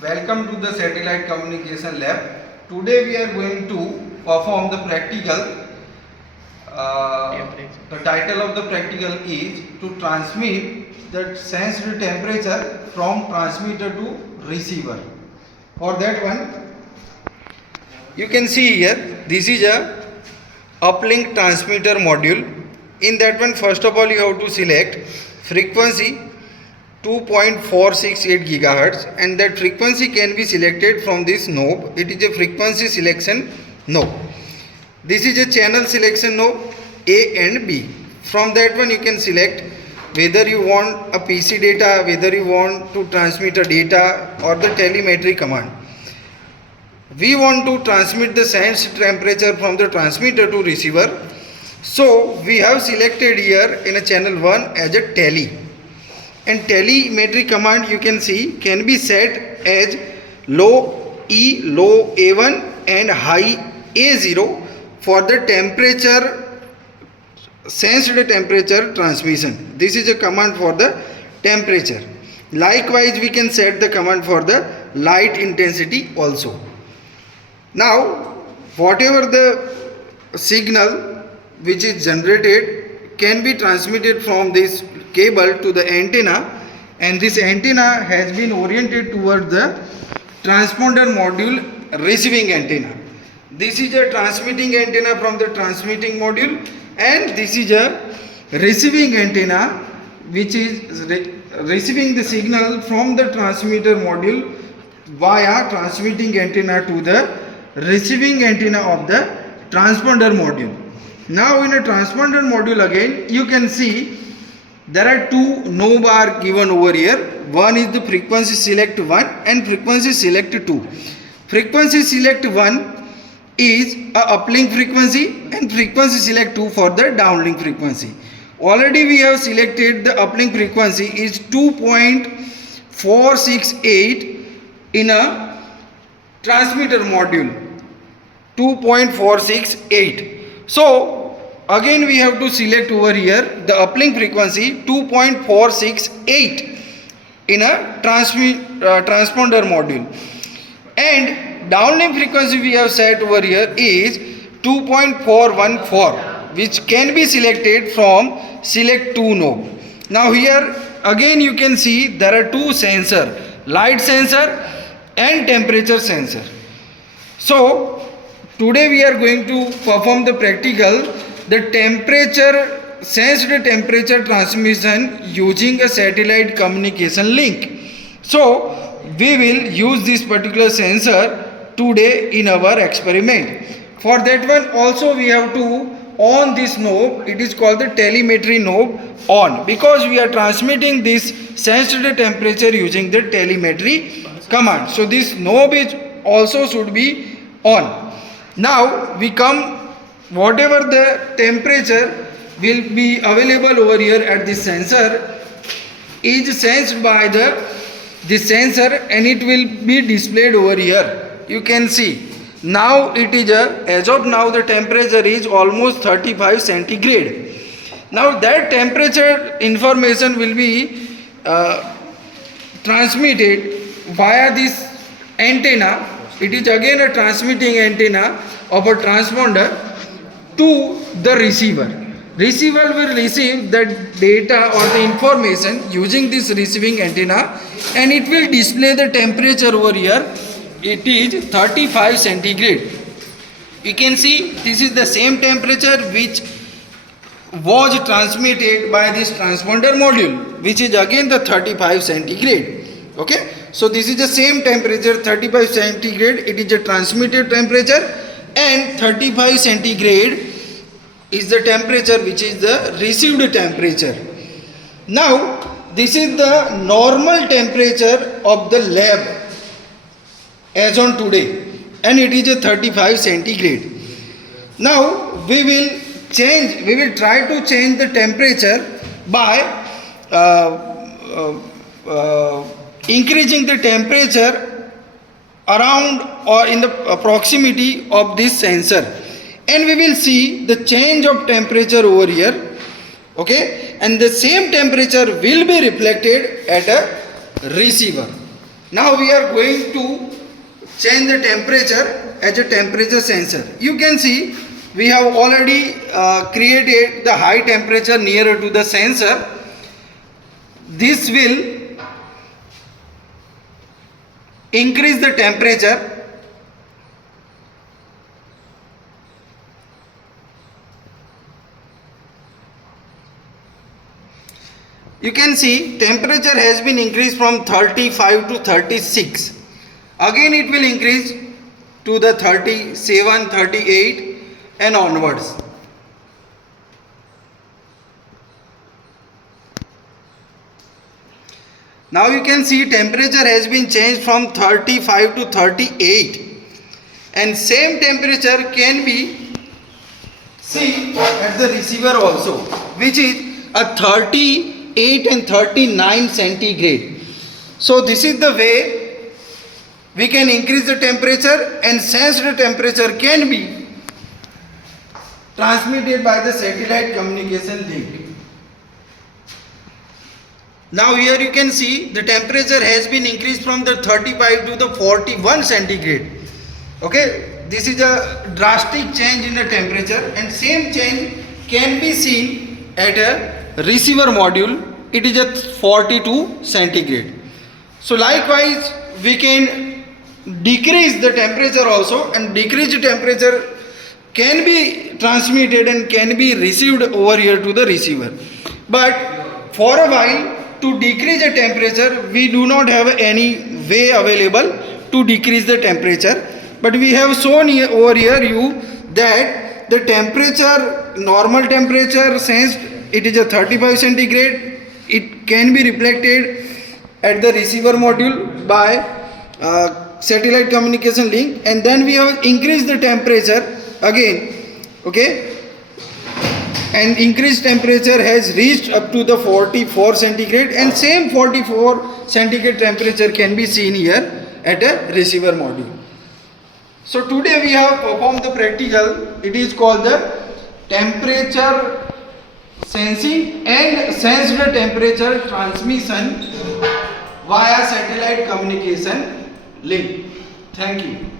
Welcome to the Satellite Communication Lab. Today we are going to perform the practical. The title of the practical is to transmit the sensed temperature from transmitter to receiver. For that one, you can see here, this is a uplink transmitter module. In that one, first of all you have to select frequency 2.468 gigahertz, and that frequency can be selected from this knob. It is a frequency selection knob. This is a channel selection knob A and B. From that one you can select whether you want a PC data, whether you want to transmit a data or the telemetry command. We want to transmit the sensed temperature from the transmitter to receiver. So we have selected here in a channel 1 as a tele. And telemetry command you can see can be set as low E, low A1 and high A0 for the temperature, sensed temperature transmission. This is a command for the temperature. Likewise we can set the command for the light intensity also. Now whatever the signal which is generated can be transmitted from this cable to the antenna, and this antenna has been oriented towards the transponder module receiving antenna. This is a transmitting antenna from the transmitting module, and this is a receiving antenna which is receiving the signal from the transmitter module via transmitting antenna to the receiving antenna of the transponder module. Now in a transponder module again you can see there are two knob are given over here. One is the frequency select 1 and frequency select 2. Frequency select 1 is a uplink frequency and frequency select 2 for the downlink frequency. Already we have selected the uplink frequency is 2.468 in a transmitter module, 2.468. So again we have to select over here the uplink frequency 2.468 in a transponder module, and downlink frequency we have set over here is 2.414, which can be selected from select 2 knob. Now here again you can see there are two sensor, light sensor and temperature sensor. So today we are going to perform the practical, the temperature, sensed temperature transmission using a satellite communication link. So we will use this particular sensor today in our experiment. For that one also we have to on this knob. It is called the telemetry knob on, because we are transmitting this sensed temperature using the telemetry command. So this knob is also should be on. Now we come, whatever the temperature will be available over here at this sensor is sensed by this sensor, and it will be displayed over here. You can see now it is as of now the temperature is almost 35 centigrade. Now that temperature information will be transmitted via this antenna. It is again a transmitting antenna of a transponder to the receiver. Receiver will receive the data or the information using this receiving antenna, and it will display the temperature over here. It is 35 centigrade. You can see this is the same temperature which was transmitted by this transponder module, which is again the 35 centigrade. Okay, so this is the same temperature, 35 centigrade. It is a transmitted temperature, and 35 centigrade is the temperature which is the received temperature. Now this is the normal temperature of the lab as on today, and it is a 35 centigrade. Now we will try to change the temperature by increasing the temperature around or in the proximity of this sensor, and we will see the change of temperature over here. Okay, and the same temperature will be reflected at a receiver. Now we are going to change the temperature as a temperature sensor. You can see we have already created the high temperature nearer to the sensor. This will increase the temperature. You can see temperature has been increased from 35 to 36. Again it will increase to the 37, 38 and onwards. Now you can see temperature has been changed from 35 to 38, and same temperature can be seen at the receiver also, which is a 38 and 39 centigrade. So this is the way we can increase the temperature, and sensed temperature can be transmitted by the satellite communication link. Now here you can see the temperature has been increased from the 35 to the 41 centigrade. Okay, this is a drastic change in the temperature, and same change can be seen at a receiver module. It is at 42 centigrade. So likewise we can decrease the temperature also, and decreased temperature can be transmitted and can be received over here to the receiver. But for a while, to decrease the temperature, we do not have any way available to decrease the temperature, but we have shown here, over here you, that the temperature, normal temperature sensed, it is a 35 centigrade. It can be reflected at the receiver module by satellite communication link, and then we have increased the temperature again. Okay, and increased temperature has reached up to the 44 centigrade, and same 44 centigrade temperature can be seen here at a receiver module. So today we have performed the practical. It is called the temperature sensing and sensed temperature transmission via satellite communication link. Thank you.